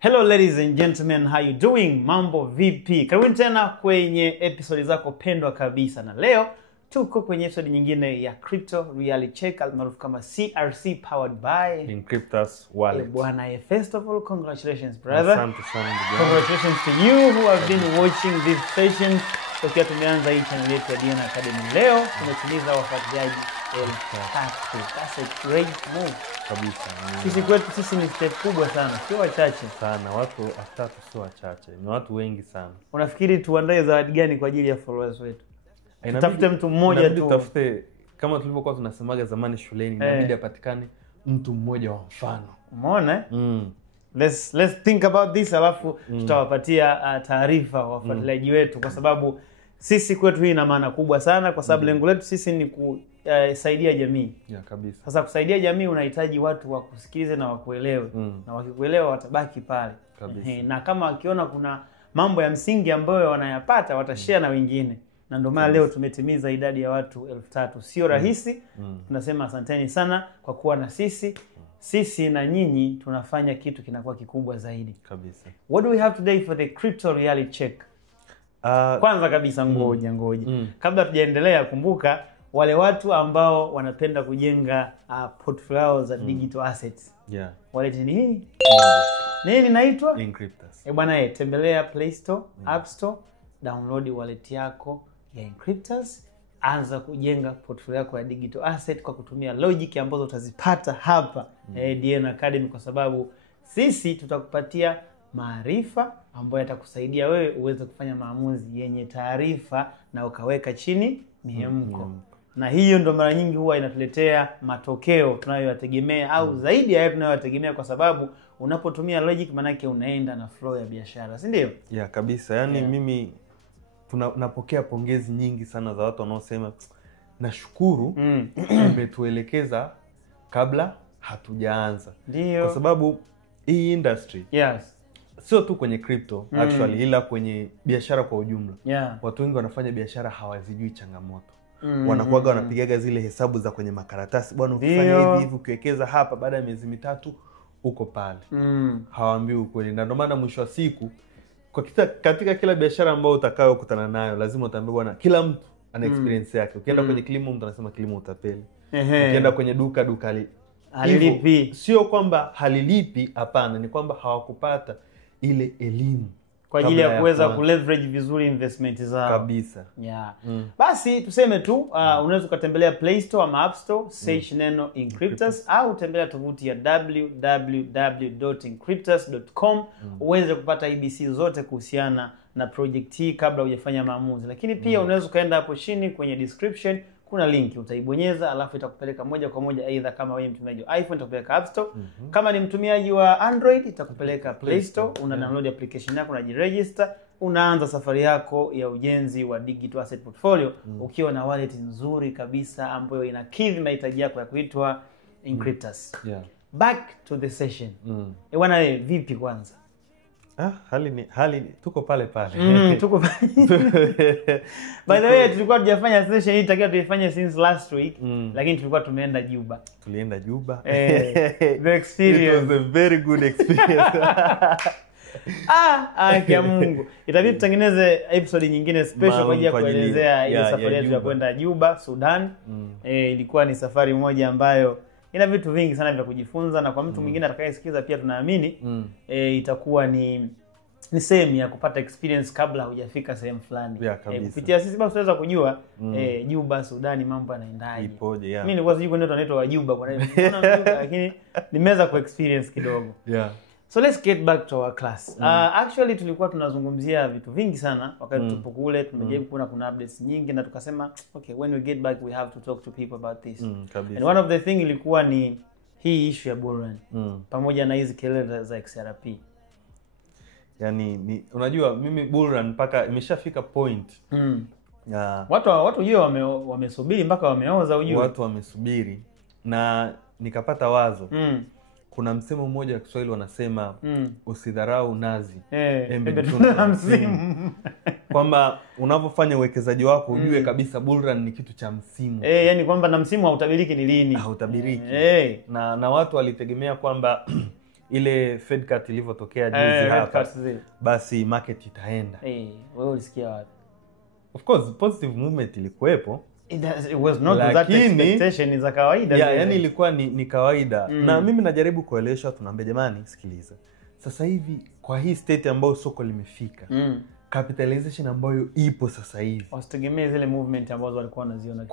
Hello ladies and gentlemen, how you doing? Mambo vipi? Karibuni tena kwenye episode zako pendwa kabisa, na leo tuko kwenye episode nyingine ya Crypto Reality Check maarufu kama CRC powered by Inkryptus Wallet. Bwana, first of all, congratulations brother. Asante sana ndugu. Congratulations to you who have been watching this session. Tokea tumeanza hii channel yetu ya DNA Academy, leo tumetimiza wafuatiliaji 3,000. That's a great move. Kabisa. Sisi ni step kubwa sana, sio wachache sana. Watu 3,000 sio wachache, ni watu wengi sana. Unafikiri tuandae zawadi gani kwa ajili ya followers wetu? Tutafute mtu mmoja tu. Tutafute kama tulivyokuwa tunasemaga zamani shuleni, inabidi apatikane mtu mmoja wa mfano. Umeona? Let's think about this, alafu tutawapatia taarifa wafuatiliaji wetu, kwa sababu sisi kwetu hii ina maana kubwa sana, kwa sababu lengo letu sisi ni kusaidia jamii. Yeah, kabisa. Sasa kusaidia jamii unahitaji watu wa kusikize na wakuelewe. Na wakikuelewa watabaki pale. Kabisa. Na kama wakiona kuna mambo ya msingi ambayo wanayapata, watashare na wengine. Na ndio maana leo tumetimiza idadi ya watu 3,000. Sio rahisi. Tunasema asanteni sana kwa kuwa na sisi. Sisi na nyinyi tunafanya kitu kinakuwa kikubwa zaidi. Kabisa. What do we have today for the Crypto Reality Check? Kwanza kabisa ngoja. Kabla tujaendelea, kumbuka wale watu ambao wanapenda kujenga portfolio za digital assets. Yeah. Wallet ni hii? Nini inaitwa? Inkryptus. Bwana, tembelea Play Store, App Store, download wallet yako ya Inkryptus. Anza kujenga portfolio yako ya digital asset kwa kutumia logic ambazo utazipata hapa DNA Academy, kwa sababu sisi tutakupatia maarifa ambayo yatakusaidia wewe uweze kufanya maamuzi yenye taarifa na ukaweka chini mihemko. Na hiyo ndo mara nyingi huwa inatuletea matokeo tunayoyategemea au zaidi ya tunayoyategemea, kwa sababu unapotumia logic maana yake unaenda na flow ya biashara, si ndio? Yeah, kabisa. Yaani mimi napokea pongezi nyingi sana za watu wanaosema nashukuru umetuelekeza kabla hatujaanza. Ndio. Kwa sababu hii industry sio tu kwenye crypto actually, ila kwenye biashara kwa ujumla. Watu wengi wanafanya biashara hawazijui changamoto. Wanakuaga wanapigaga zile hesabu za kwenye makaratasi, bwana ukifanya hivi ukiwekeza hapa baada ya miezi mitatu uko pale. Hawaambii ukweli. Na ndio maana mwisho wa siku katika kila biashara ambayo utakayokutana nayo lazima utaambia bwana, kila mtu ana experience yake. Ukienda kwenye kilimo mtu anasema kilimo utapeli. Ukienda kwenye duka halilipi. Sio kwamba halilipi, hapana, ni kwamba hawakupata ile elimu kwa ajili ya kuweza kuleverage vizuri investment zao. Kabisa. Basi tuseme tu unaweza kutembelea Play Store ama App Store, search neno Inkryptus, au tembelea tovuti ya www.inkryptus.com uweze kupata ABC zote kuhusiana na project hii kabla hujafanya maamuzi. Lakini pia unaweza kaenda hapo chini kwenye description, kuna link utaibonyeza, alafu itakupeleka moja kwa moja, aidha kama wewe mtumiaji wa iPhone itakupeleka App Store, kama ni mtumiaji wa Android itakupeleka Play Store. Una download application yako, unajiregister, unaanza safari yako ya ujenzi wa digital asset portfolio ukiwa na wallet nzuri kabisa ambayo inakidhi mahitaji yako ya kuitwa Inkryptus. Back to the session. Bwana, vipi kwanza? Hali tuko pale. Tuko pale. By the way, tulikuwa tujafanya session hii, takiwa tuifanye since last week, lakini tulikuwa tumeenda Juba. Tulienda Juba. The experience. It was a very good experience. Kia Mungu. Itabidi tutengeneze episode nyingine special kwa ajili ya kuelezea ile safari yetu ya kwenda Juba, Sudan. Ilikuwa ni safari moja ambayo ina vitu vingi sana vya kujifunza, na kwa mtu mwingine atakayesikiza pia tunaamini itakuwa ni sehemu ya kupata experience kabla hujafika sehemu fulani. Kupitia sisi basi tunaweza kujua Juba, Sudan mambo yanaendaje. Mimi nilikuwa sijui kwa nini wanaitwa wa Juba kwa nini, lakini nimeweza ku experience kidogo. So let's get back to our class. Actually tulikuwa tunazungumzia vitu vingi sana wakati tupo kule, tumejaribu kuna updates nyingi, na tukasema okay, when we get back we have to talk to people about this. And one of the thing ilikuwa ni hii issue ya bullrun pamoja na hizi kelele za XRP. Yani unajua mimi bullrun mpaka imeshafika point. Watu hiyo wamesubiri mpaka wameoza ujue. Watu wamesubiri, na nikapata wazo. Kuna msemo mmoja wa Kiswahili wanasema usidharau nazi embe tunda msimu. Kwamba unapofanya uwekezaji wako ujue kabisa bullrun ni kitu cha msimu. Yani kwamba na msimu hautabiriki ni lini. Hautabiriki. Na watu walitegemea kwamba ile Fed cut ilivyotokea juzi hapa, basi market itaenda. Wewe ulisikia wapi? Of course positive movement ilikuwepo. It was not that expectation za kawaida. Yani ilikuwa ni kawaida. Na mimi najaribu kuelewesha, tunaambia jamani, sikiliza. Sasa hivi kwa hii state ambayo soko limefika, capitalization ambayo ipo sasa hivi, wasitegemee zile movement ambazo walikuwa wanaziona.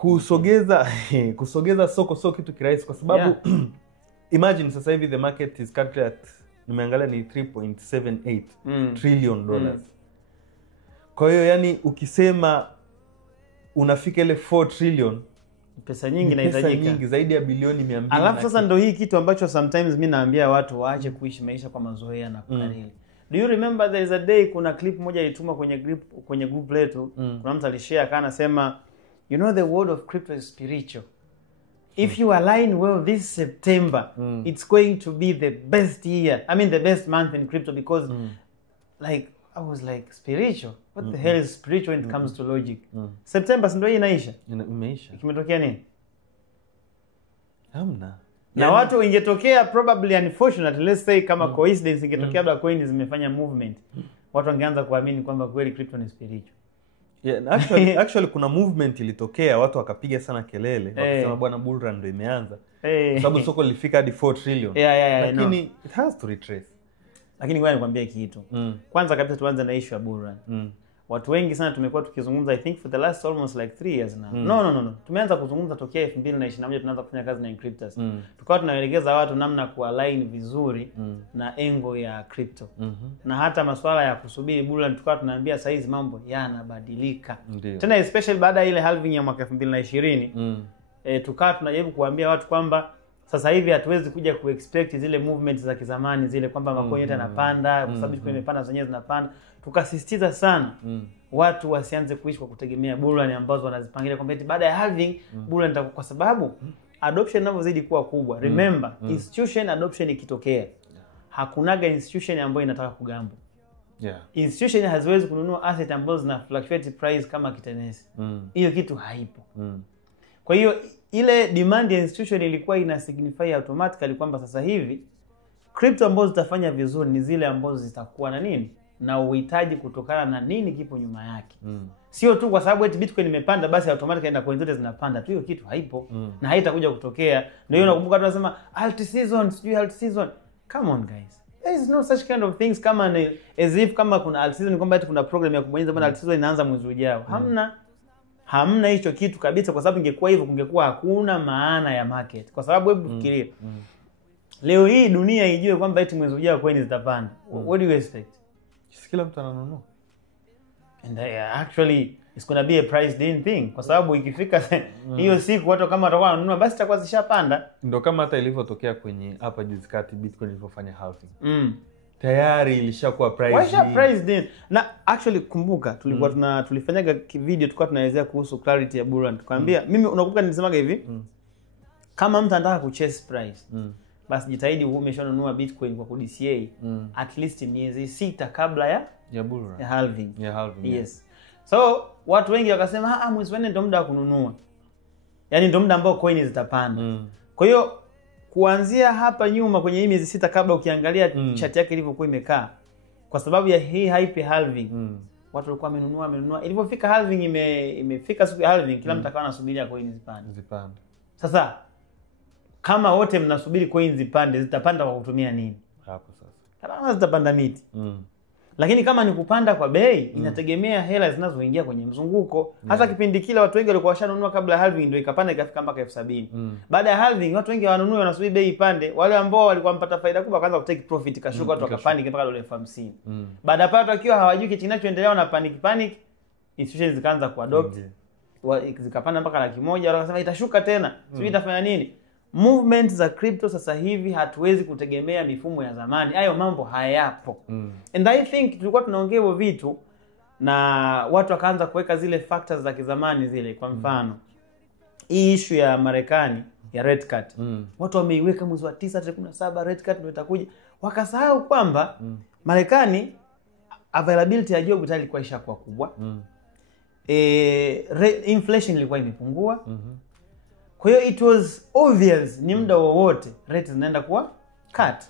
Kusogeza soko kitu kirahisi, kwa sababu imagine sasa hivi the market is currently at, nimeangalia ni 3.78 trillion dollars. Kwa hiyo yani ukisema unafika ile 4 trillion, pesa nyingi inahitajika. Pesa nyingi zaidi ya bilioni 200. Alafu sasa ndio hii kitu ambacho sometimes mimi naambia watu waache kuishi maisha kwa mazoea na kukariri. Do you remember there is a day, kuna clip moja ilituma kwenye group letu, kuna mtu alishare akana sema, you know the world of crypto is spiritual. If you align well this September, it's going to be the best year. I mean the best month in crypto, because like I was like, spiritual? What the hell is spiritual when it comes to logic? September ndio hii inaisha. Imeisha. Kimetokea nini? Hamna. Na watu ingetokea probably unfortunately, let's say kama coincidence ingetokea labda coins zimefanya movement, watu wangeanza kuamini kwamba kweli crypto ni spiritual. Yeah, actually kuna movement ilitokea, watu wakapiga sana kelele, wakasema bwana bull run ndio imeanza. Kwa sababu soko lilifika hadi 4 trillion. Lakini it has to retrace. Lakini ngoja nikwambie kitu. Kwanza kabisa tuanze na issue ya bull run. Watu wengi sana tumekuwa tukizungumza, I think for the last almost like 3 years now. No. Tumeanza kuzungumza tokea 2021 tunaanza kufanya kazi na Encryptors. Tukawa tunaelekeza watu namna kualign vizuri na engo ya crypto. Na hata masuala ya kusubiri bull run tukawa tunaambia sasa hizi mambo yanabadilika. Tena especially baada ya ile halving ya mwaka 2020, tukawa tunajaribu kuambia watu kwamba sasa hivi hatuwezi kuja kuexpect zile movements za kizamani zile kwamba macoin yote yanapanda, kwa sababu Bitcoin imepanda zenyewe zinapanda. Tukasisitiza sana watu wasianze kuishi kwa kutegemea bull run ambazo wanazipangilia kwamba baada ya halving bull run itakuwa, kwa sababu adoption inavyozidi kuwa kubwa. Remember, institution adoption ikitokea, hakunaga institution ambayo inataka kugambo. Institution haziwezi kununua asset ambazo zina fluctuate price kama kitenesi. Hiyo kitu haipo. Kwa hiyo ile demand ya institution ilikuwa ina signify automatically kwamba sasa hivi crypto ambazo zitafanya vizuri ni zile ambazo zitakuwa na nini, na uhitaji kutokana na nini kipo nyuma yake. Sio tu kwa sababu eti Bitcoin imepanda basi automatically na coin zote zinapanda tu. Hiyo kitu haipo na haitakuja kutokea. Ndio hiyo nakumbuka tunasema alt season, sijui alt season. Come on guys, there is no such kind of things kama as if kama kuna alt season kwamba eti kuna program ya kubonyeza bwana alt season inaanza mwezi ujao. Hamna hicho kitu kabisa, kwa sababu ingekuwa hivyo kungekuwa hakuna maana ya market. Kwa sababu hebu fikiria, leo hii dunia ijue kwamba eti mwezi ujao coin zitapanda. What do you expect? Kila mtu ananunua. And actually it's going to be a price down thing, kwa sababu ikifika hiyo siku watu kama watakuwa wanunua basi itakuwa zishapanda. Ndio kama hata ilivyotokea kwenye hapa juzi kati Bitcoin ilipofanya halving. Tayari ilishakuwa price down. Na actually kumbuka tulikuwa tulifanyaga video tulikuwa tunaelezea kuhusu clarity ya bull run. Tukamwambia mimi unakumbuka nilisemaga hivi, kama mtu anataka kuchase price, basi jitahidi umeshanunua Bitcoin kwa DCA at least miezi 6 kabla ya bull run, ya halving. Yes. So watu wengi wakasema mwezi wa 4 ndio muda wa kununua. Yaani ndio muda ambao coin zitapanda. Kwa hiyo kuanzia hapa nyuma kwenye hii miezi 6 kabla, ukiangalia chart yake ilivyokuwa imekaa, kwa sababu ya hii hype halving, watu walikuwa wamenunua. Ilipofika halving, imefika siku ya halving, kila mtu akawa anasubiria coin zipande. Sasa kama wote mnasubiri coin zipande, zitapanda kwa kutumia nini? Hapo sasa. Kama zitapanda miti. Lakini kama ni kupanda kwa bei, inategemea hela zinazoingia kwenye mzunguko. Hata kipindi kile watu wengi walikuwa washanunua kabla halving, ndio ikapanda ikafika mpaka 70,000. Baada ya halving watu wengi wanunua, wanasubiri bei ipande. Wale ambao walikuwa mpata faida kubwa wakaanza kutake profit, kashuka watu wakapanic mpaka $50,000. Baada ya pale wakiwa hawajui kitu kinachoendelea, wana panic, institutions zikaanza kuadopt. Zikapanda mpaka 100,000, wakasema itashuka tena. Sijui itafanya nini. Movement za crypto sasa hivi hatuwezi kutegemea mifumo ya zamani. Hayo mambo hayapo. And I think tulikuwa tunaongea hivyo vitu na watu wakaanza kuweka zile factors za kizamani zile. Kwa mfano, hii issue ya Marekani ya rate cut. Watu wameiweka mwezi wa 9 tarehe 17 rate cut ndio itakuja. Wakasahau kwamba Marekani availability ya job tayari ilikuwa ishakuwa kubwa. Inflation ilikuwa imepungua. Kwa hiyo it was obvious ni muda wowote rate zinaenda kuwa cut.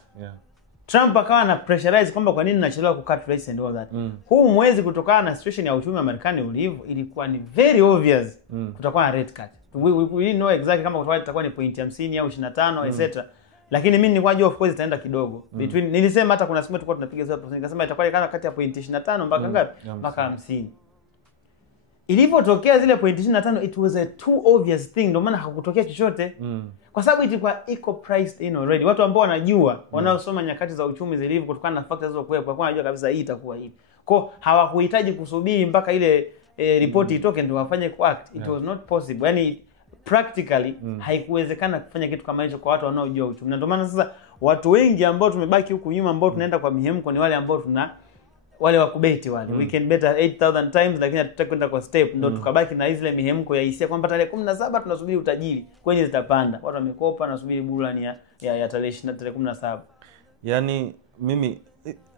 Trump akawa na pressurize kwamba kwa nini nachelewa kucut rates and all that. Huu mwezi kutokana na situation ya uchumi wa Marekani ulivyo ilikuwa ni very obvious kutakuwa na rate cut. We know exactly kama kutakuwa ni point 50 au 25 etc. Lakini mimi nilikuwa najua of course itaenda kidogo. Between nilisema hata kuna siku tulikuwa tunapiga hizo percent nikasema itakuwa kama kati ya point 25 mpaka ngapi? Mpaka 50. Ilipotokea zile point 25 it was a too obvious thing, ndio maana hakutokea chochote. Kwa sababu ilikuwa iko priced in already. Watu ambao wanajua, wanaosoma nyakati za uchumi zilivyo kutokana na factors hizo kwa wanajua kabisa hii itakuwa hivi. Kwa hawakuhitaji kusubiri mpaka ile report itoke ndio wafanye act. It was not possible. Yani practically haikuwezekana kufanya kitu kama hicho kwa watu wanaojua uchumi. Na ndio maana sasa watu wengi ambao tumebaki huku nyuma ambao tunaenda kwa mihemko ni wale ambao wale wa kubeti wale. We can bet 8000 times lakini hatutaki kwenda kwa step. Ndio tukabaki na zile mihemko ya hisia kwamba tarehe 17 tunasubiri utajiri. Kwenye zitapanda. Watu wamekopa na subiri burudani ya tarehe 17. Yani mimi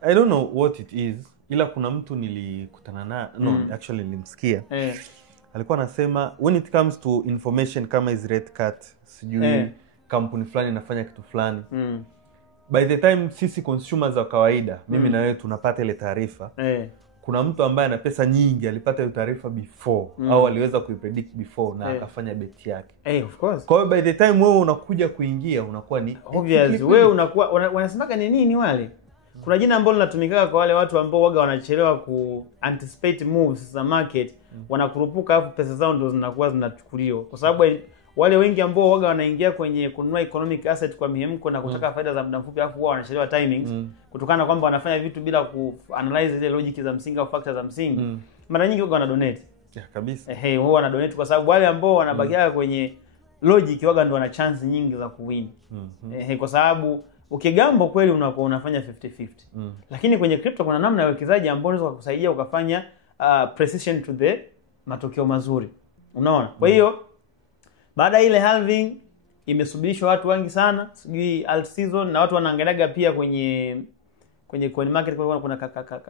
I don't know what it is, ila kuna mtu nilikutana na actually nilimsikia. Alikuwa anasema when it comes to information kama is rate cut, sijui kampuni fulani inafanya kitu fulani. By the time sisi consumers wa kawaida, mimi na wewe tunapata ile taarifa. Kuna mtu ambaye ana pesa nyingi alipata hiyo taarifa before au aliweza kuipredict before na akafanya bet yake. Of course. Kwa hiyo by the time wewe unakuja kuingia unakuwa ni obvious. Wewe unakuwa wanasemaga ni nini wale? Kuna jina ambalo linatumika kwa wale watu ambao waga wanachelewa ku anticipate moves za market, wanakurupuka afu pesa zao ndio zinakuwa zinachukuliwa. Kwa sababu wale wengi ambao waga wanaingia kwenye kununua economic asset kwa mihemko na kutaka faida za muda mfupi afu wao wanachelewa timings kutokana na kwamba wanafanya vitu bila kuanalyze ile logic za msingi au factors za msingi. Mara nyingi waga wana donate. Kabisa. Wao wana donate kwa sababu wale ambao wanabakia kwenye logic waga ndio wana chance nyingi za kuwin. Kwa sababu ukigambo kweli unakuwa unafanya 50-50. Lakini kwenye crypto kuna namna ya uwekezaji ambao unaweza kukusaidia ukafanya precision to the matokeo mazuri. Unaona? Kwa hiyo baada ile halving imesubirishwa watu wengi sana, sijui alt season, na watu wanaangaliaga pia kwenye coin market kwa kuna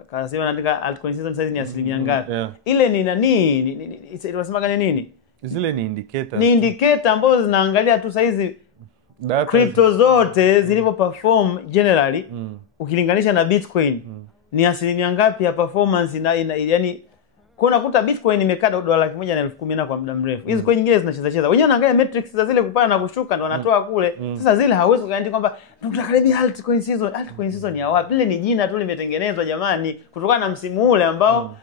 kasi wanaandika altcoin season size ni asilimia ngapi. Ile ni nani? Tunasema nini? Zile ni indicators. Ni indicator ambazo zinaangalia tu size crypto zote zilivyo perform generally ukilinganisha na Bitcoin. Ni asilimia ngapi ya performance yani kwa unakuta Bitcoin imekaa $1,110,000 kwa muda mrefu. Hizo coin nyingine zinacheza. Wenyewe wanaangalia metrics za zile kupanda na kushuka ndio wanatoa kule. Sasa zile hauwezi kuandika kwamba tutakaribia altcoin season. Altcoin season ya wapi? Ile ni jina tu limetengenezwa jamani kutokana na msimu ule ambao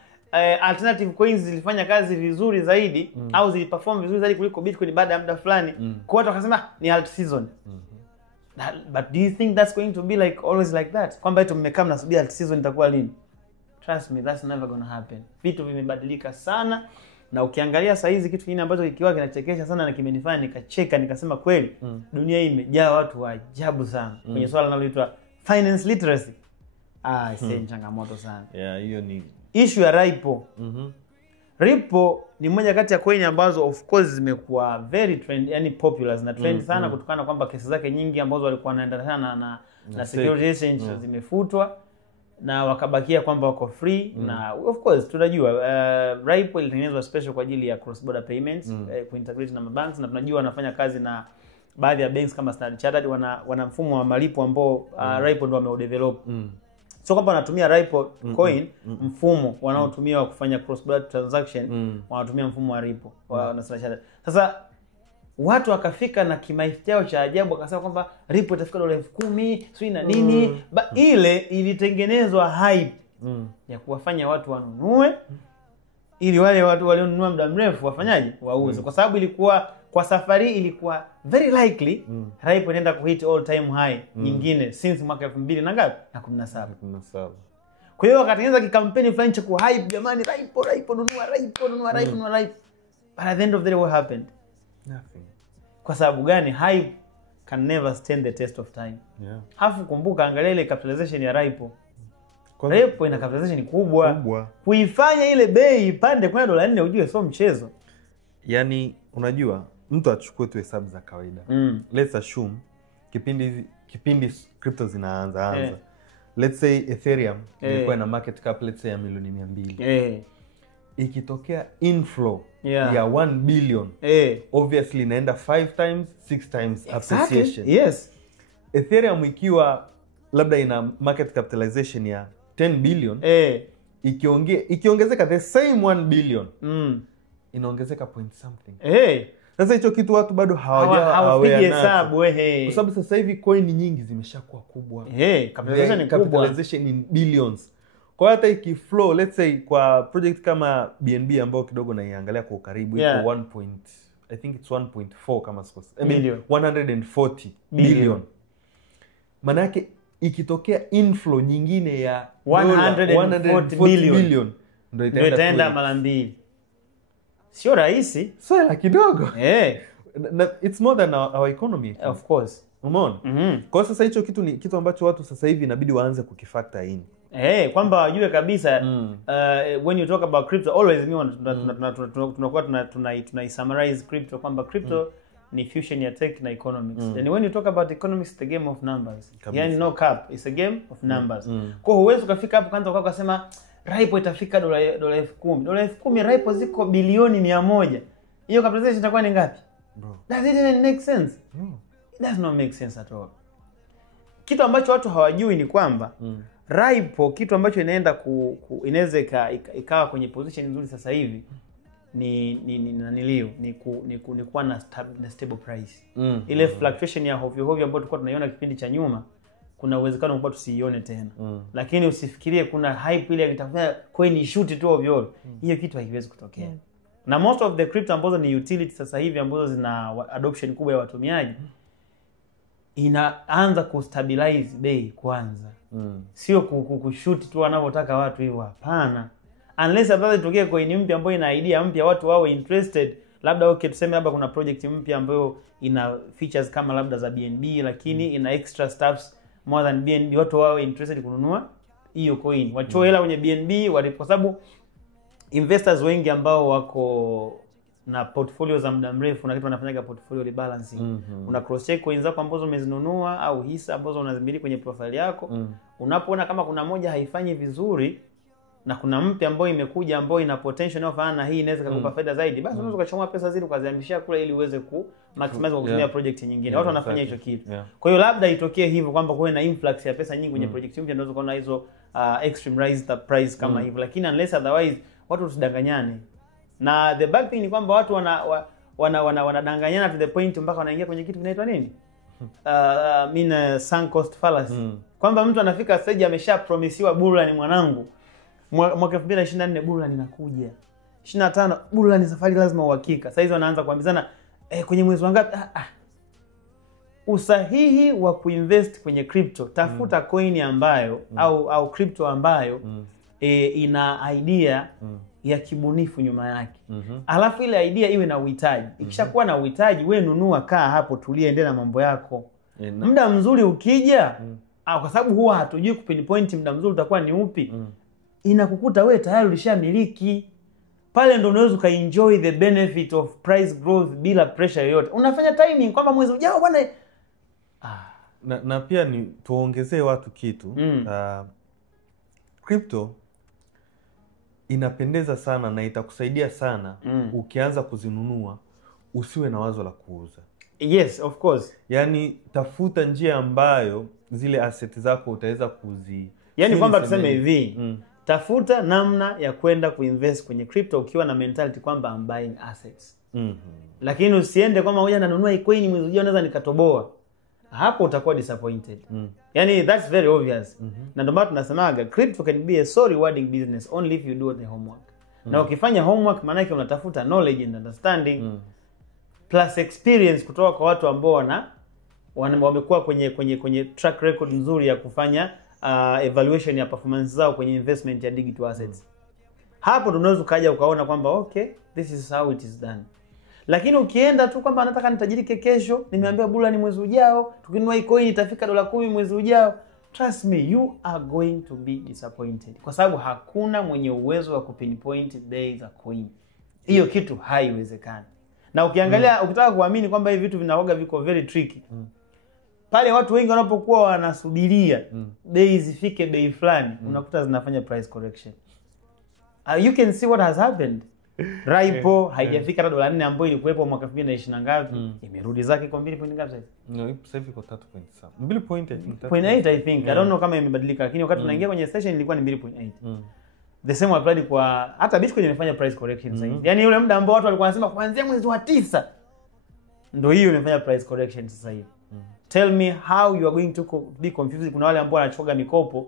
alternative coins zilifanya kazi vizuri zaidi au ziliperform vizuri zaidi kuliko Bitcoin baada ya muda fulani. Kwa watu wakasema ni alt season. But do you think that's going to be like always like that? Kwamba ito mmekaa mnasubiri alt season itakuwa lini? Trust me, that's never gonna happen. Vitu vimebadilika sana, na ukiangalia saa hizi kitu kingine ambacho kikiwa kinachekesha sana na kimenifanya nikacheka nikasema kweli dunia hii imejaa watu wa ajabu sana kwenye swala linaloitwa finance literacy. Ni changamoto sana. Hiyo ni issue ya Ripple. Ripple ni moja kati ya coin ambazo of course zimekuwa very trend, yani popular na trend sana kutokana na kwamba kesi zake nyingi ambazo walikuwa wanaendana na security exchange zimefutwa na wakabakia kwamba wako free. Na of course tunajua Ripple ilitengenezwa special kwa ajili ya cross border payments, kuintegrate na mabanks, na tunajua wanafanya kazi na baadhi ya banks kama Standard Chartered, wana mfumo wa malipo ambao Ripple ndio wamedevelop. So kwamba wanatumia Ripple coin, mfumo wanaotumia wa kufanya cross border transaction, wanatumia mfumo wa Ripple na Standard Chartered. Sasa watu wakafika na kimaisha yao cha ajabu wakasema kwamba Ripple itafika $10,000 sio na nini. Ile ilitengenezwa hype ya kuwafanya watu wanunue ili wale watu walionunua muda mrefu wafanyaje wauze, kwa sababu ilikuwa kwa safari ilikuwa very likely Ripple inaenda kuhit all time high nyingine since mwaka 2000 na ngapi na 17. Kwa hiyo wakatengeneza kikampeni fulani cha ku hype, jamani Ripple nunua Ripple. But at the end of the day what happened? Nothing. Kwa sababu gani? Hype can never stand the test of time. Hafu kumbuka, angalia ile capitalization ya Ripple. Ripple ina capitalization kubwa. Kuifanya ile bei ipande kwa $4 ujue sio mchezo. Yani unajua mtu achukue tu hesabu za kawaida. Let's assume kipindi crypto zinaanza. Let's say Ethereum ilikuwa na market cap let's say ya milioni 200. Ikitokea inflow ya 1 billion, obviously inaenda 5 times 6 times appreciation. Yes. Ethereum ikiwa labda ina market capitalization ya 10 billion ikiongezeka the same 1 billion inaongezeka point something. Sasa hicho kitu watu bado hawapigi hesabu kwa sababu sasa hivi coin nyingi zimeshakuwa kubwa. Capitalization ni kubwa. Capitalization in billions. Kwa hata ikiflow, let's say kwa project kama BNB ambao kidogo naiangalia kwa karibu iko 1.4 kama sikosi. I mean 140 billion. Maana yake ikitokea inflow nyingine ya 140 billion ndio itaenda mara mbili. Sio rahisi, sio la kidogo. It's more than our economy. Of course. Umeona? Kwa sasa hicho kitu ni kitu ambacho watu sasa hivi inabidi waanze kukifactor in. Kwamba wajue kabisa when you talk about crypto always tunakuwa tuna summarize crypto kwamba crypto ni fusion ya tech na economics. And when you talk about economics, it's the game of numbers. Yani no cap, it's a game of numbers. Kwa huwezi ukafika hapo kwanza ukasema Ripple itafika dola 10,000. Dola 10,000 Ripple ziko bilioni 100. Hiyo capitalization itakuwa ni ngapi? Bro. Does it even make sense? No. It does not make sense at all. Kitu ambacho watu hawajui ni kwamba Ripple, kitu ambacho inaenda inaweza ikawa kwenye position nzuri sasa hivi ni kuwa na stable price. Ile fluctuation ya hovyo ambayo tulikuwa tunaiona kipindi cha nyuma, kuna uwezekano kwamba tusiione tena. Lakini usifikirie kuna hype ile itafanya coin ishuti tu ovyo. Hiyo kitu haiwezi kutokea. Na most of the crypto ambazo ni utility sasa hivi ambazo zina adoption kubwa ya watumiaji inaanza kustabilize bei kwanza. Sio kushuti tu wanavyotaka watu hivyo, hapana. Unless afadhali itokee coin mpya ambayo ina idea mpya watu wao interested, labda tuseme labda kuna project mpya ambayo ina features kama labda za BNB lakini ina extra stuffs more than BNB, watu wao interested kununua hiyo coin. Wachoe hela kwenye BNB kwa sababu investors wengi ambao wako na portfolio za muda mrefu na kitu wanafanyaga portfolio rebalancing. Una cross check coins zako ambazo umezinunua au hisa ambazo unazimiliki kwenye profile yako. Unapoona kama kuna moja haifanyi vizuri na kuna mpya ambayo imekuja ambayo ina potential inayofanana na hii inaweza kukupa faida zaidi, basi unaweza kuchomoa pesa zile ukazihamishia kule ili uweze ku maximize kwa kutumia project nyingine. Watu wanafanya hicho kitu. Kwa hiyo labda itokee hivyo kwamba kuwe na influx ya pesa nyingi kwenye project mpya, unaweza kuona hizo extreme rise the price kama hivyo. Lakini unless otherwise watu usidanganyane. Na the bad thing ni kwamba watu wanadanganyana to the point mpaka wanaingia kwenye kitu kinaitwa nini? Sunk cost fallacy. Kwamba mtu anafika stage amesha promisiwa bula ni mwanangu. Mwaka 2024 bula inakuja. 25 bula ni safari lazima uhakika. Sasa hizo wanaanza kuambizana kwenye mwezi wangapi? Usahihi wa kuinvest kwenye crypto, tafuta coin ambayo au crypto ambayo ina idea ya kibunifu nyuma yake. Alafu ile idea iwe na uhitaji. Ikishakuwa na uhitaji, wewe nunua, kaa hapo, tulia, endelea na mambo yako. Muda mzuri ukija, kwa sababu huwa hatujui kupinpoint muda mzuri utakuwa ni upi. Inakukuta wewe tayari ulishamiliki. Pale ndo unaweza ukaenjoy the benefit of price growth bila pressure yoyote. Unafanya timing kwamba mwezi ujao bwana. Na pia ni tuongezee watu kitu. Crypto inapendeza sana na itakusaidia sana ukianza kuzinunua usiwe na wazo la kuuza. Yes, of course. Yani tafuta njia ambayo zile asset zako utaweza yani kwamba tuseme hivi, tafuta namna ya kwenda kuinvest kwenye crypto ukiwa na mentality kwamba I'm buying assets. Lakini usiende kwamba ngoja nanunua coin mwezi ujao naweza nikatoboa. Hapo utakuwa disappointed. Yani that's very obvious. Na ndio maana tunasemaga crypto can be a so rewarding business only if you do the homework. Na ukifanya homework maana yake unatafuta knowledge and understanding plus experience kutoka kwa watu ambao wamekuwa kwenye track record nzuri ya kufanya evaluation ya performance zao kwenye investment ya digital assets. Hapo tunaweza kaja ukaona kwamba okay, this is how it is done. Lakini ukienda tu kwamba nataka nitajirike kesho, nimeambiwa bula ni mwezi ujao, tukinunua coin itafika dola 10 mwezi ujao, trust me, you are going to be disappointed. Kwa sababu hakuna mwenye uwezo wa kupinpoint days za coin. Hiyo kitu haiwezekani. Na ukiangalia ukitaka kuamini kwamba hivi vitu vinaoga viko very tricky. Pale watu wengi wanapokuwa wanasubiria bei zifike bei fulani, unakuta zinafanya price correction. You can see what has happened. Raipo haijafika hata $4 ambayo ilikuwepo mwaka 2020 ngapi, imerudi zake kwa 2 point ngapi sasa? No, ipo sasa hivi kwa 3 point something. 2.8 I think. I don't know kama imebadilika, lakini wakati tunaingia kwenye session ilikuwa ni 2.8. The same applied kwa hata Bitcoin imefanya price correction sasa hivi. Yaani yule muda ambao watu walikuwa wanasema kuanzia mwezi wa 9 ndio hiyo imefanya price correction sasa hivi. Tell me how you are going to be confused. Kuna wale ambao wanachoga mikopo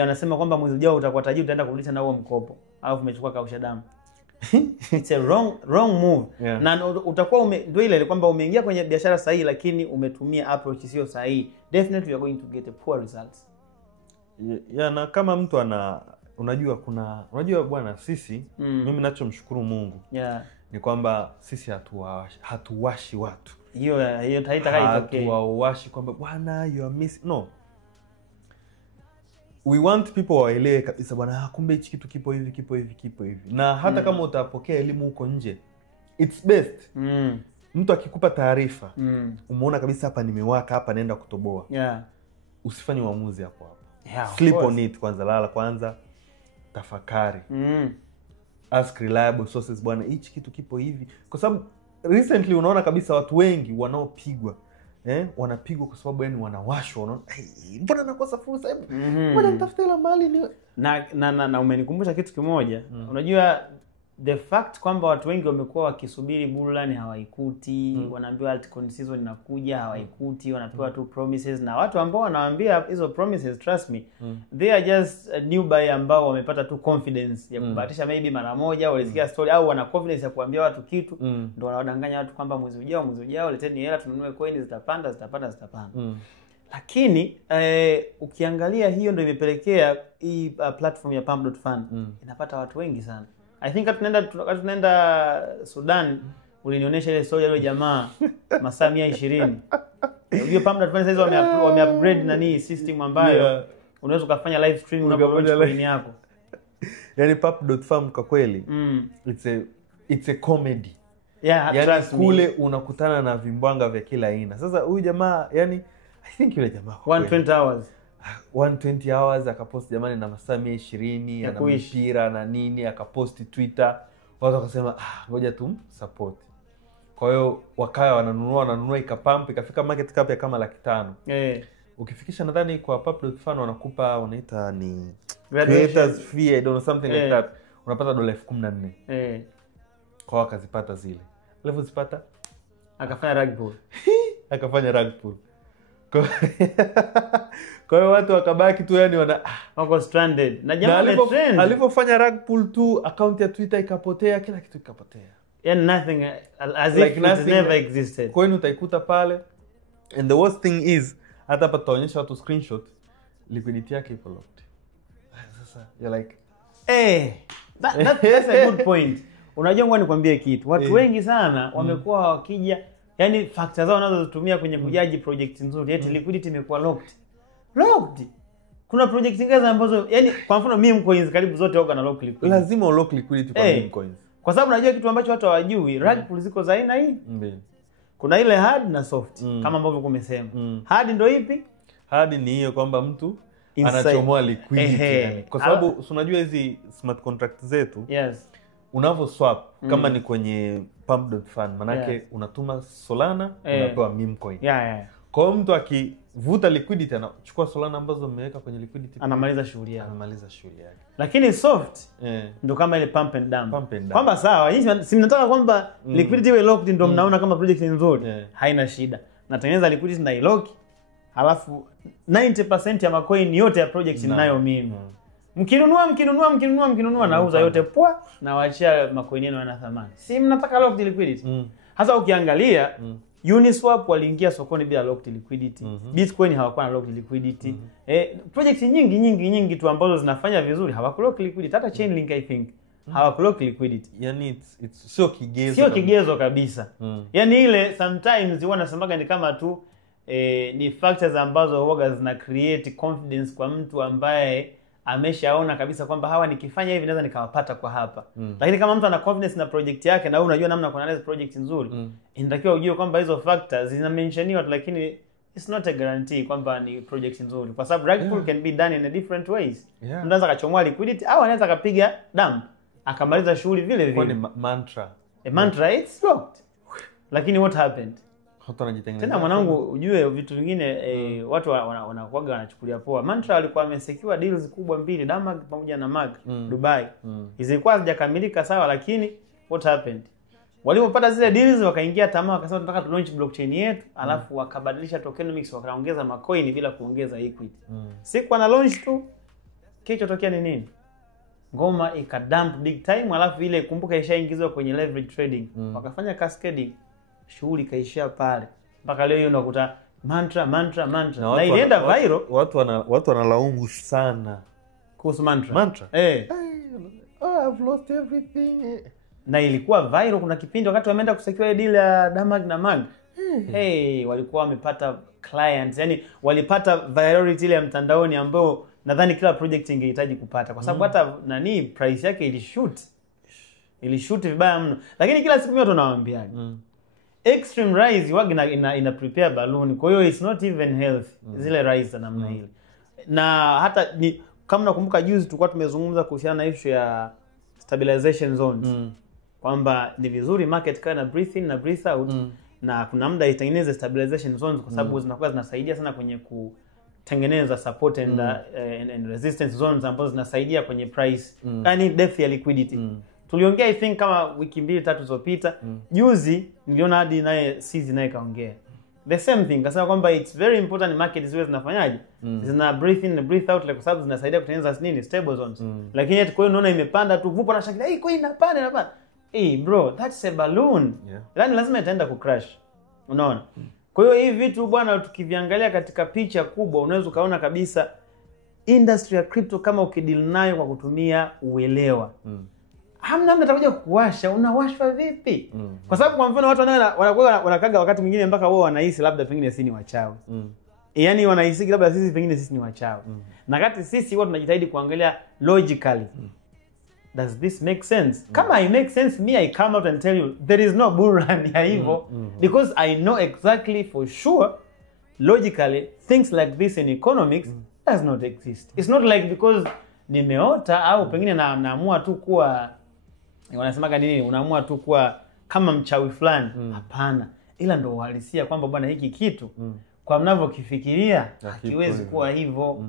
wanasema kwamba mwezi ujao utakuwa tajiri, utaenda kurudisha na huo mkopo, alafu umechukua kausha damu. It's a wrong move. Yeah. Na utakuwa ndio ile kwamba umeingia kwenye biashara sahihi lakini umetumia approach sio sahihi. Definitely you are going to get a poor results. Yeah, na kama mtu unajua bwana sisi mimi ninachomshukuru Mungu ni kwamba sisi hatuwashi watu. Hiyo haitaka itokee. Hatuwashi kwamba bwana you are missing. No. We want people waelewe kabisa bwana kumbe hichi kitu kipo hivi. Na hata kama utapokea elimu huko nje, it's best. Mtu akikupa taarifa, umeona kabisa hapa nimewaka, hapa naenda kutoboa. Usifanye uamuzi hapo. Sleep on it kwanza, lala kwanza, tafakari. Ask reliable sources bwana hichi kitu kipo hivi. Kwa sababu recently unaona kabisa watu wengi wanaopigwa wanapigwa kwa sababu yani wanawashwa, unaona mbona nakosa fursa, mbona nitafuta ile mali ni na umenikumbusha kitu kimoja. Unajua the fact kwamba watu wengi wamekuwa wakisubiri burudani hawaikuti, wanaambiwa altcoin season inakuja hawaikuti, wanapewa tu promises, na watu ambao wanawaambia hizo promises, trust me, they are just a new buyer ambao wamepata tu confidence ya kubahatisha maybe mara moja, walisikia story au wana confidence ya kuambia watu kitu, ndio wanawadanganya watu kwamba mwezi ujao leteni hela tununue coin zitapanda. Lakini ukiangalia hiyo ndio imepelekea hii platform ya Pump.fun inapata watu wengi sana. I think tunaenda Sudan, ulinionyesha ile story ya yule jamaa masaa 120. Hiyo Pump.fun sasa wame-upgrade nani system ambayo unaweza kufanya live stream unapoona screen yako. Yaani Pump.fun kwa kweli it's a comedy. Yaani kule unakutana na vimbwanga vya kila aina. Sasa huyu jamaa yani I think yule jamaa 120 hours akapost jamani na masaa 120 ana mpira na nini, akaposti Twitter, watu wakasema ngoja support. Kwa hiyo wakaya wananunua ikapump ikafika market cap ya kama 500,000. Ukifikisha nadhani kwa Pump.fun wanakupa wanaita ni creators fee, I don't know something like that. Unapata $14,000. Kwa wakazipata zile. Alipozipata akafanya rug pull. Kwa hiyo watu wakabaki tu yani wako stranded. Na jamaa alipofanya rug pull tu account ya Twitter ikapotea, kila kitu ikapotea. And nothing as if it never existed. Coin utaikuta pale. And the worst thing is hata hapa tutaonyesha watu screenshot, liquidity yake ipo locked. Sasa you're like that's a good point. Unajua ngoja nikwambie kitu. Watu wengi sana wamekuwa wakija, yani factors zao wanazotumia kwenye kujaji project nzuri, eti liquidity imekuwa locked. Kuna project ngapi ambazo yani kwa mfano meme coins karibu zote wako na lock liquidity. Lazima lock liquidity kwa meme coins. Kwa sababu unajua kitu ambacho watu hawajui, rug pull ziko za aina hii. Kuna ile hard na soft kama ambavyo kumesema. Hard ndio ipi? Hard ni hiyo kwamba mtu anachomoa liquidity yani. Kwa sababu unajua hizi smart contract zetu unavyo swap kama ni kwenye Pump.fun manake unatuma Solana unapewa meme coin. Kwa hiyo mtu akivuta liquidity anachukua Solana ambazo umeweka kwenye liquidity, anamaliza shughuli yake. Lakini soft ndio kama ile pump and dump. Kwamba sawa, nyinyi si mnataka kwamba liquidity iwe locked ndio mnaona kama project ni nzuri. Haina shida. Natengeneza liquidity na ilock. Halafu 90% ya macoin yote ya project ninayo mimi. Mkinunua nauza yote na waachia macoin yenu yana thamani. Si mnataka locked liquidity. Hasa ukiangalia Uniswap waliingia sokoni bila locked liquidity. Bitcoin hawakuwa na locked liquidity. Project nyingi tu ambazo zinafanya vizuri hawakulock liquidity. Hata Chainlink I think hawakulock liquidity. Yani it's sio kigezo kabisa. Yani ile sometimes wanasemaga ni kama tu ni factors ambazo huaga zina create confidence kwa mtu ambaye ameshaona kabisa kwamba hawa nikifanya hivi naweza nikawapata kwa hapa. Lakini kama mtu ana confidence na project yake na wewe unajua namna kuanalyze project nzuri, inatakiwa ujue kwamba hizo factors zina mentioniwa, lakini it's not a guarantee kwamba ni project nzuri, kwa sababu rug pull can be done in a different ways. Mtu anaweza kachomoa liquidity au anaweza kapiga dump. akamaliza shughuli vile vile. Kwa ni mantra. Mantra it's locked. Lakini what happened? Watu wanajitengeneza. Tena mwanangu ujue vitu vingine watu wanakuaga wanachukulia poa. Mantra alikuwa amesecure deals kubwa mbili, Damag pamoja na Mag Dubai. Zilikuwa hazijakamilika sawa, lakini what happened? Walipopata zile deals wakaingia tamaa, wakasema tunataka tu launch blockchain yetu, alafu wakabadilisha tokenomics, wakaongeza macoin bila kuongeza equity. Siku ana launch tu, kilichotokea ni nini? Ngoma ikadump big time, alafu ile kumbuka ishaingizwa kwenye leverage trading. Wakafanya cascading, shughuli kaishia pale. Mpaka leo hiyo unakuta mantra. Na ilienda viral. Watu wanalaumu sana kuhusu mantra. Mantra. I've lost everything. Na ilikuwa viral, kuna kipindi wakati wameenda kusecure deal ya Damag na Mag. Walikuwa wamepata clients, yani walipata virality ile ya mtandaoni ambayo nadhani kila project ingehitaji kupata, kwa sababu hata price yake ilishoot vibaya mno. Lakini kila siku mimi tunawaambiaje, extreme rise waga ina prepare balloon, kwa hiyo it's not even healthy zile rise za namna ile. Na hata kama nakumbuka juzi tulikuwa tumezungumza kuhusiana na issue ya stabilization zones, kwamba ni vizuri market kae na breathe in na breathe out, na kuna muda itengeneze stabilization zones, kwa sababu zinakuwa zinasaidia sana kwenye kutengeneza support and resistance zones ambazo zinasaidia kwenye price, yani depth ya liquidity. Tuliongea I think kama wiki 2-3 zilizopita. Juzi niliona hadi naye Sizi naye kaongea the same thing, kasema kwamba it's very important market ziwe zinafanyaje, zina breathe in and breathe out, kwa sababu zinasaidia kutengeneza stable zones. Lakini kwa hiyo unaona imepanda tu vupo na shakila coin inapanda. Bro, that's a balloon. Yaani lazima itaenda ku crash. Unaona? Kwa hiyo hivi vitu bwana tukiviangalia katika picha kubwa, unaweza kaona kabisa industry ya crypto kama ukideal nayo kwa kutumia uelewa. Hamna mtu atakuja kukuwasha, unawashwa vipi? Kwa sababu kwa mfano watu wanakaga wakati mwingine mpaka wao wanahisi labda pengine sisi ni wachawi. Yaani wanahisi labda sisi pengine sisi ni wachawi. Na kati sisi watu tunajitahidi kuangalia logically. Does this make sense? Kama it makes sense, me I come out and tell you there is no bull run ya hivyo, because I know exactly for sure logically things like this in economics does not exist. It's not like because nimeota au pengine naamua tu kuwa wanasemaga nini, unaamua tu kuwa kama mchawi fulani. Hapana, ila ndo uhalisia kwamba bwana hiki kitu kwa mnavyokifikiria hakiwezi kuwa hivyo.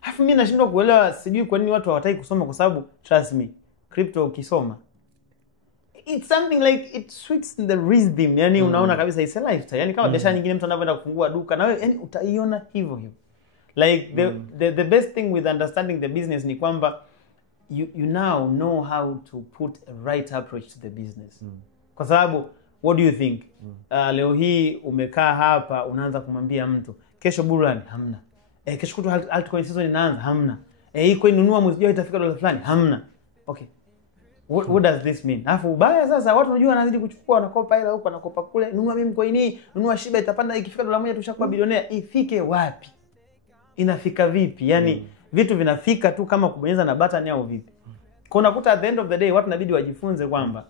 Hafu mimi nashindwa kuelewa, sijui kwa nini watu hawataki kusoma, kwa sababu trust me, crypto ukisoma it's something like it suits the rhythm, yani unaona kabisa it's a lifestyle, yani kama biashara nyingine mtu anavyoenda kufungua duka na wewe yani utaiona hivyo hivyo. Like the best thing with understanding the business ni kwamba you now know how to put a right approach to the business. Kwa sababu what do you think? Leo hii umekaa hapa unaanza kumwambia mtu kesho bullrun, hamna. Kesho kutu altcoin season inaanza, hamna. Hii coin nunua mwezi ujao itafika dola fulani, hamna. Okay. What does this mean? Alafu ubaya sasa watu unajua wanazidi kuchukua, wanakopa hela huko wanakopa kule, nunua mimi coin hii, nunua Shiba itapanda, ikifika dola 1 tushakuwa bilionea. Ifike wapi? Inafika vipi? Yani vitu vinafika tu kama kubonyeza na button au vipi? Kwa unakuta at the end of the day watu inabidi wajifunze kwamba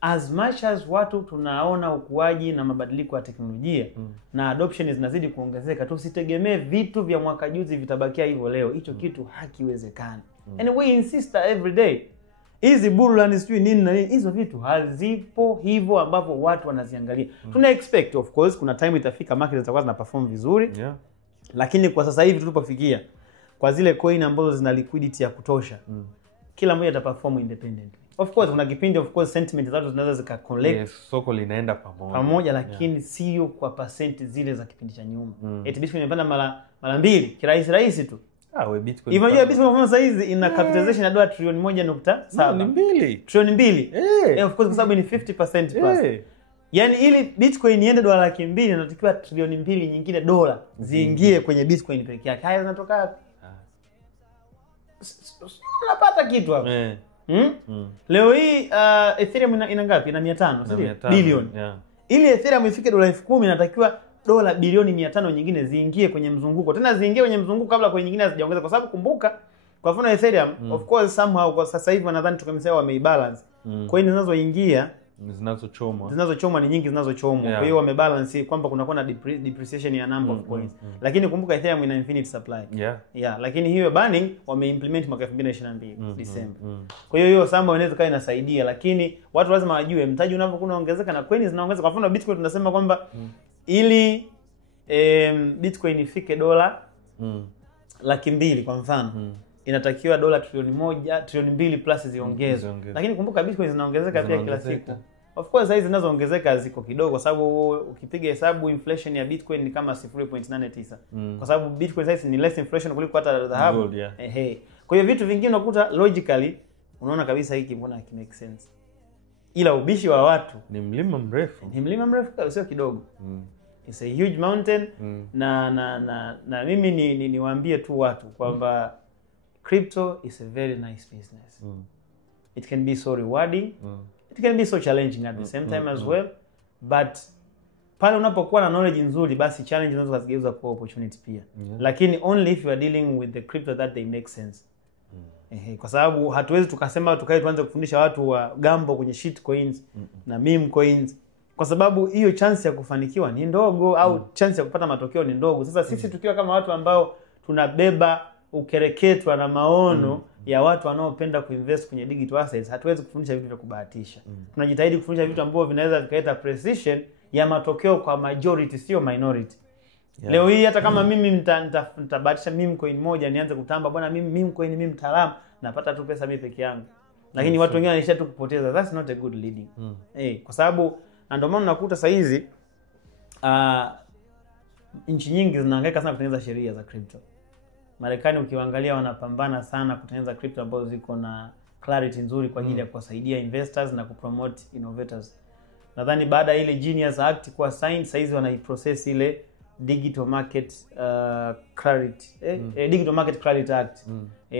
as much as watu tunaona ukuaji na mabadiliko ya teknolojia na adoption zinazidi kuongezeka, tusitegemee vitu vya mwaka juzi vitabakia hivyo leo. Hicho kitu hakiwezekani. And we insist every day. Hizi bullrun sijui nini na nini, hizo vitu hazipo hivyo ambavyo watu wanaziangalia. Tuna expect of course kuna time itafika market zitakuwa zina perform vizuri. Lakini kwa sasa hivi tulipofikia kwa zile coin ambazo zina liquidity ya kutosha, kila mmoja ataperform independently. Of course kuna kipindi of course sentiment zao zinaweza zika collect, soko linaenda pamoja lakini sio kwa percent zile za kipindi cha nyuma. Bitcoin imepanda mara mbili kirahisi tu. Bitcoin. Imagine Bitcoin kwa sasa hizi ina capitalization ya dola trilioni 1.7. Ni 2. Trilioni 2. Of course kwa sababu ni 50% plus. Yaani ili Bitcoin iende dola 200 inatakiwa trilioni 2 nyingine dola ziingie kwenye Bitcoin pekee yake. Haya zinatoka wapi? Unapata kitu hapo. Leo hii Ethereum ina ngapi? Ina 500 bilioni. Ili Ethereum ifike dola 10,000 inatakiwa dola bilioni 500 nyingine ziingie kwenye mzunguko. Tena ziingie kwenye mzunguko kabla kwa nyingine hazijaongeza, kwa sababu kumbuka kwa mfano Ethereum of course somehow kwa sasa hivi nadhani tukamsema wameibalance. Coin zinazoingia zinazochomwa ni nyingi zinazochomwa. Kwa hiyo wamebalance kwamba kunakuwa na depreciation ya number of coins. Lakini kumbuka Ethereum ina infinite supply. Lakini hiyo burning wameimplement mwaka 2022 December. Kwa hiyo samba inaweza kaa inasaidia, lakini watu lazima wajue mtaji unapokuwa unaongezeka na coins zinaongezeka. Kwa mfano Bitcoin tunasema kwamba ili Bitcoin ifike dola 200,000 kwa mfano inatakiwa dola trilioni 2 plus ziongezwe. Lakini kumbuka Bitcoin zinaongezeka pia kila siku. Of course hizi zinazoongezeka ziko kidogo kwa sababu ukipiga hesabu inflation ya Bitcoin ni kama 0.89. Kwa sababu Bitcoin sasa ni less inflation kuliko hata dhahabu. Kwa hiyo vitu vingine unakuta logically unaona kabisa hiki mbona haki make sense. Ila ubishi wa watu ni mlima mrefu. Sio kidogo. It's a huge mountain. Na mimi niwaambie tu watu kwamba crypto is a very nice business. It can be so rewarding. It can be so challenging at the same time as well. But pale unapokuwa na knowledge nzuri basi challenge unaweza kuzigeuza kwa opportunity pia. Lakini only if you are dealing with the crypto that they make sense. Kwa sababu hatuwezi tukasema tuanze kufundisha watu wa gambo kwenye shit coins na meme coins kwa sababu hiyo chance ya kufanikiwa ni ndogo au chance ya kupata matokeo ni ndogo. Sasa sisi tukiwa kama watu ambao tunabeba ukereketwa na maono ya watu wanaopenda kuinvest kwenye digital assets, hatuwezi kufundisha vitu vya kubahatisha. Tunajitahidi kufundisha vitu ambavyo vinaweza vikaleta precision ya matokeo kwa majority sio minority. Leo hii hata kama mimi nitabahatisha meme coin moja nianze kutamba bwana mimi meme coin mimi mtaalamu napata tu pesa mimi peke yangu. Lakini watu wengine wanaisha tu kupoteza. That's not a good leading. Kwa sababu ndio maana unakuta saa hizi nchi nyingi zinahangaika sana kutengeneza sheria za crypto. Marekani ukiangalia wanapambana sana kutengeneza crypto ambazo ziko na clarity nzuri kwa ajili ya kuwasaidia investors na kupromote innovators. Nadhani baada ile Genius Act kuwa signed sasa hizi wanaiprocess ile Digital Market Clarity Digital Market Clarity Act.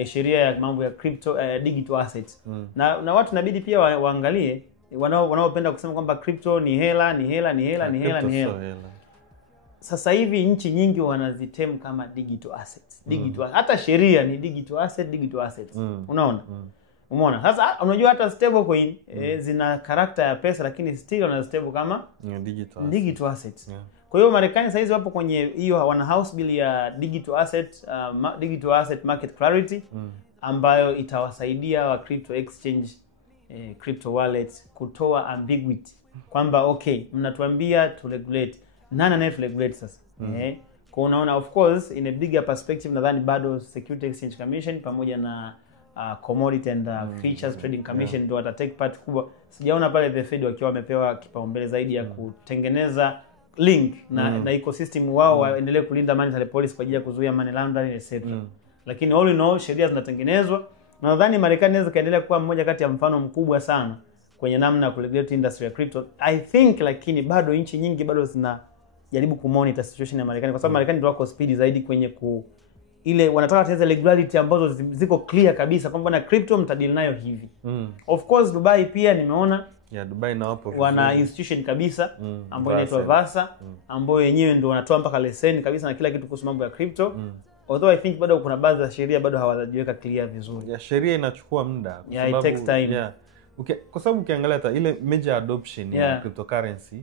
Sheria ya mambo ya crypto digital assets. Na watu inabidi pia waangalie wanaopenda kusema kwamba crypto ni hela. Sasa hivi nchi nyingi wanazitem kama digital assets. Hata sheria ni digital assets. Unaona? Umeona? Sasa unajua hata stable coin zina character ya pesa lakini still wana stable kama digital assets. Kwa hiyo Marekani sasa hizi wapo kwenye hiyo wana house bill ya digital asset market clarity ambayo itawasaidia wa crypto exchange crypto wallets kutoa ambiguity kwamba okay mnatuambia to regulate nani anayeregulate sasa. Kwa unaona of course in a bigger perspective nadhani bado Security Exchange Commission pamoja na Commodity and Futures Trading Commission ndio wata take part kubwa. Sijaona pale the Fed wakiwa wamepewa kipaumbele zaidi ya kutengeneza link na ecosystem wao waendelee kulinda monetary policy kwa ajili ya kuzuia money laundering etc. Lakini all in all sheria zinatengenezwa na nadhani Marekani inaweza kaendelea kuwa mmoja kati ya mfano mkubwa sana kwenye namna ya kuregulate industry ya crypto. I think lakini bado nchi nyingi bado zinajaribu kumonitor situation ya Marekani kwa sababu Marekani ndio wako speed zaidi kwenye ile wanataka tengeneza regularity ambazo ziko clear kabisa kwamba na crypto mtadili nayo hivi. Of course Dubai pia nimeona Dubai na wapo wana institution kabisa ambayo inaitwa Vasa ambayo yenyewe ndio wanatoa mpaka leseni kabisa na kila kitu kuhusu mambo ya crypto. Although I think bado kuna baadhi ya sheria bado hawajajiweka clear vizuri. Sheria inachukua muda kwa sababu it takes time. Kwa sababu ukiangalia hata ile major adoption ya cryptocurrency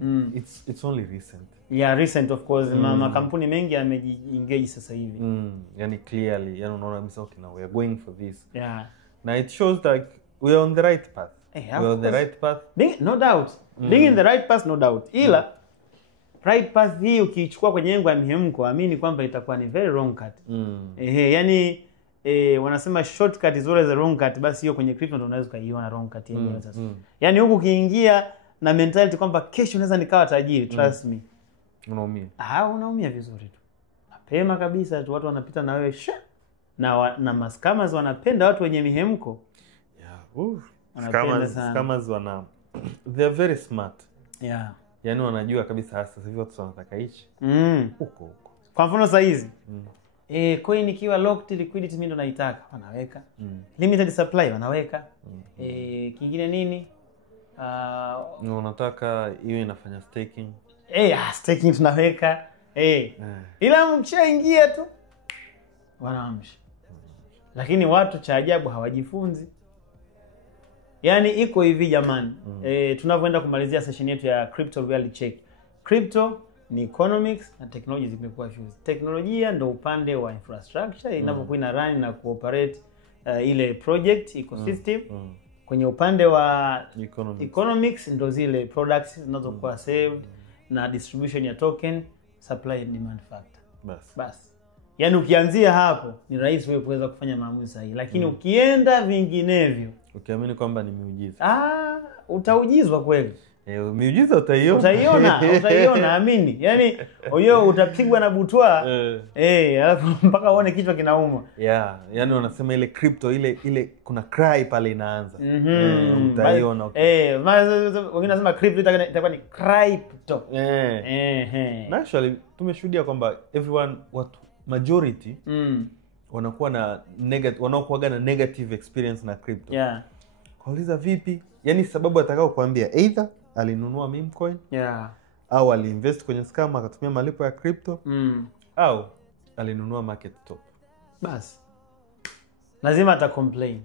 it's only recent. Recent of course. Makampuni mengi yamejiengage sasa hivi. Yani clearly unaona kabisa okay now we are going for this. Na it shows like we are on the right path. We are on the right path. No doubt. Being in the right path no doubt. Ila right path hii ukichukua kwenye engo ya mihemko amini kwamba itakuwa ni very wrong cut. Yani wanasema shortcut is always a wrong cut, basi hiyo kwenye crypto ndio unaweza kuiona wrong cut yenyewe sasa. Yani huku ukiingia na mentality kwamba kesho naweza nikawa tajiri, trust me. Unaumia. Unaumia vizuri tu. Mapema kabisa tu watu wanapita na wewe na mascammers wanapenda watu wenye mihemko. Scammers they are very smart. Yani wanajua kabisa sasa hivi watu wanataka hichi. Huko. Kwa mfano saa hizi coin ikiwa locked liquidity mimi ndo naitaka wanaweka. Limited supply wanaweka. Kingine nini? Unataka iwe inafanya staking. Staking tunaweka. Ila mkishaingia tu wanaamsha. Lakini watu cha ajabu hawajifunzi. Yani iko hivi jamani. Tunavyoenda kumalizia session yetu ya Crypto Reality Check. Crypto ni economics na technology zimekuwa fused. Teknolojia ndio upande wa infrastructure inapokuwa ina run na cooperate ile project ecosystem. Kwenye upande wa economics ndio zile products zinazokuwa saved na distribution ya token, supply and demand factor. Bas. Yaani ukianzia hapo ni rahisi wewe kuweza kufanya maamuzi sahihi. Lakini ukienda vinginevyo, ukiamini kwamba ni miujiza, utaujizwa kweli. Miujiza utaiona amini. Yaani wewe utapigwa na butwa alafu mpaka uone kichwa kinauma. Yaani wanasema ile crypto ile kuna cry pale inaanza. Utaiona. Wengine wanasema crypto itakuwa ni crypto. Actually tumeshuhudia kwamba watu majority wanakuwa na negative experience na crypto. Kauliza vipi? Yaani sababu atakao kuambia either alinunua meme coin au aliinvest kwenye scam akatumia malipo ya crypto au alinunua market top. Bas. Lazima ata complain.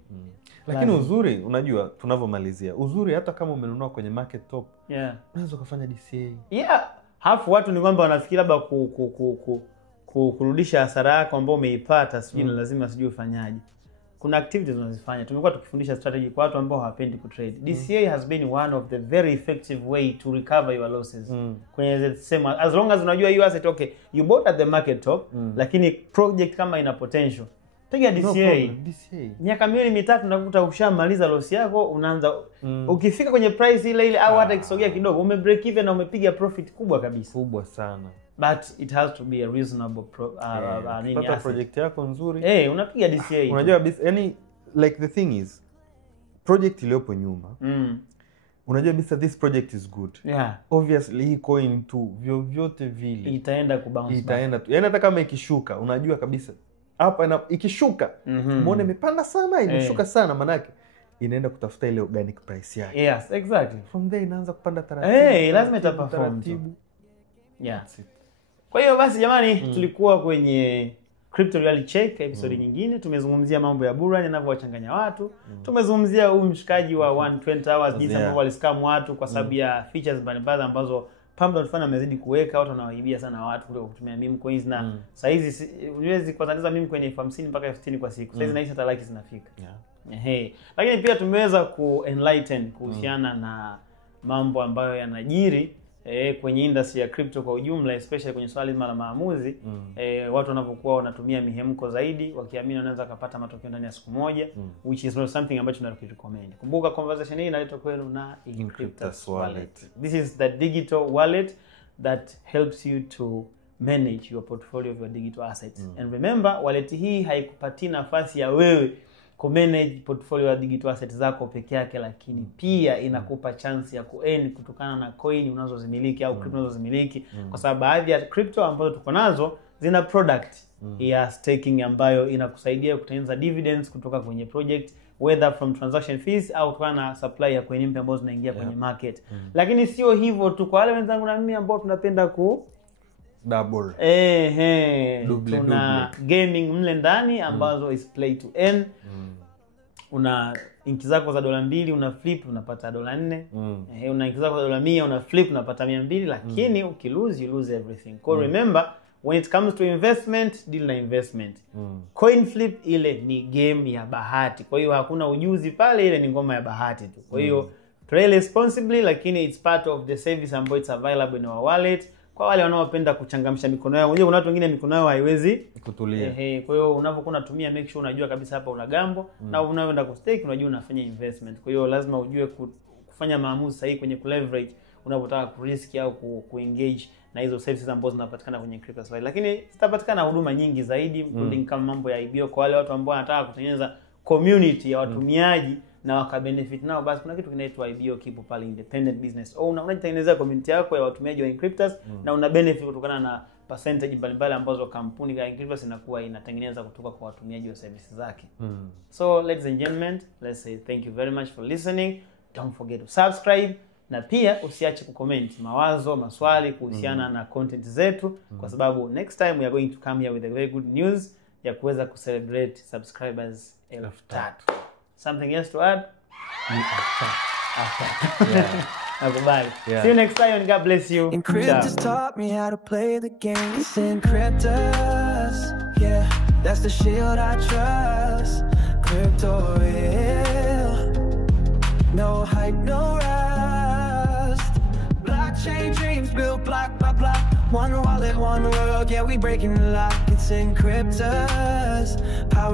Lakini uzuri, unajua tunavyomalizia, uzuri hata kama umenunua kwenye market top, unaweza kufanya DCA. Hafu watu ni kwamba wanafikiri labda kurudisha hasara yako ambayo umeipata sijui lazima sijui ufanyaje. Kuna activities unazifanya. Tumekuwa tukifundisha strategy kwa watu ambao hawapendi kutrade. DCA has been one of the very effective way to recover your losses. Kwenye sema as long as unajua you asset you bought at the market top, lakini project kama ina potential, piga DCA. Miaka 2-3 unakuta ushamaliza loss yako, unaanza ukifika kwenye price ile au hata ikisogea kidogo ume break even na umepiga profit kubwa kabisa. Kubwa sana. But it has to be a reasonable pata project yako nzuri. Unapiga DCA. Unajua yani like the thing is project iliyopo nyuma. Unajua bisa this project is good. Obviously hii coin tu vyovyote vile itaenda kubounce back. Yaani hata kama ikishuka unajua kabisa hapa ikishuka muone imepanda sana, imeshuka sana manake inaenda kutafuta ile organic price yake. Yes, exactly. From there inaanza kupanda taratibu. Lazima itaperform. Kwa hiyo basi jamani, tulikuwa kwenye Crypto Reality Check episode nyingine. Tumezungumzia mambo ya burani yanavyowachanganya watu. Tumezungumzia mshikaji wa 120 hours jinsi ambavyo waliscam watu kwa sababu ya features mbalimbali ambazo Pamela Fund amezidi kuweka. Watu wanawaibia sana watu kwa kutumia meme coins na saa hizi unaweza kuanza meme coin 50 mpaka 60 kwa siku. Sasa hizi hata laki zinafika. Lakini pia tumeweza ku-enlighten kuhusiana na mambo ambayo yanajiri kwenye industry ya crypto kwa ujumla, especially kwenye swali zima la maamuzi. Watu wanapokuwa wanatumia mihemko zaidi wakiamini wanaweza kupata matokeo ndani ya siku moja, which is not something ambacho tunarecommend. Kumbuka conversation hii inaletwa kwenu na Inkryptus Wallet. This is the digital wallet that helps you to manage your portfolio of your digital assets. And remember, wallet hii haikupatii nafasi ya wewe kumanage portfolio ya digital assets zako peke yake, lakini pia inakupa chance ya ku-earn kutokana na coin unazozimiliki au crypto unazozimiliki, kwa sababu baadhi ya crypto ambazo tuko nazo zina product ya staking ambayo inakusaidia kutengeneza dividends kutoka kwenye project, whether from transaction fees au kutokana na supply ya coin mpya ambazo zinaingia kwenye market. Lakini sio hivyo tu, kwa wale wenzangu na mimi ambao tunapenda double. Tuna gaming mle ndani ambazo is play to earn. Una inki zako za $2 una flip unapata $4. Una inki zako za $100 una flip unapata $200, lakini ukilose you lose everything. Kwa remember, when it comes to investment, deal na investment. Coin flip ile ni game ya bahati. Kwa hiyo hakuna ujuzi pale, ile ni ngoma ya bahati tu. Kwa hiyo play responsibly, lakini it's part of the service ambayo it's available in our wallet. Kwa wale wanaopenda kuchangamsha mikono yao. Unajua kuna watu wengine mikono yao haiwezi kutulia. Kwa hiyo unapokuwa unatumia, make sure unajua kabisa hapa una gambo na unaenda kustake, unajua unafanya investment. Kwa hiyo lazima ujue kufanya maamuzi sahihi kwenye kuleverage unapotaka kurisk au kuengage na hizo services ambazo zinapatikana kwenye Inkryptus Wallet. Lakini zitapatikana huduma nyingi zaidi, including kama mambo ya IBO kwa wale watu ambao wanataka kutengeneza community ya watumiaji na wakabenefit nao. Basi kuna kitu kinaitwa IBO kipo pale, independent business owner. Unajitengenezea community yako ya watumiaji wa Inkryptus na una benefit kutokana na percentage mbalimbali ambazo kampuni ya Inkryptus inakuwa inatengeneza kutoka kwa watumiaji wa services zake. So ladies and gentlemen, let's say thank you very much for listening. Don't forget to subscribe, na pia usiache kucomment mawazo, maswali kuhusiana na content zetu, kwa sababu next time we are going to come here with a very good news ya kuweza kucelebrate subscribers 1000. Something else to add? Nakubali. See you next time and God bless you. Encryptus taught me how to play the game. It's Encryptus. Yeah, that's the shield I trust. Crypto real. No hype, no rust. Blockchain dreams built block by block. One wallet, one world. Yeah, we breaking the lock. It's Encryptus. Power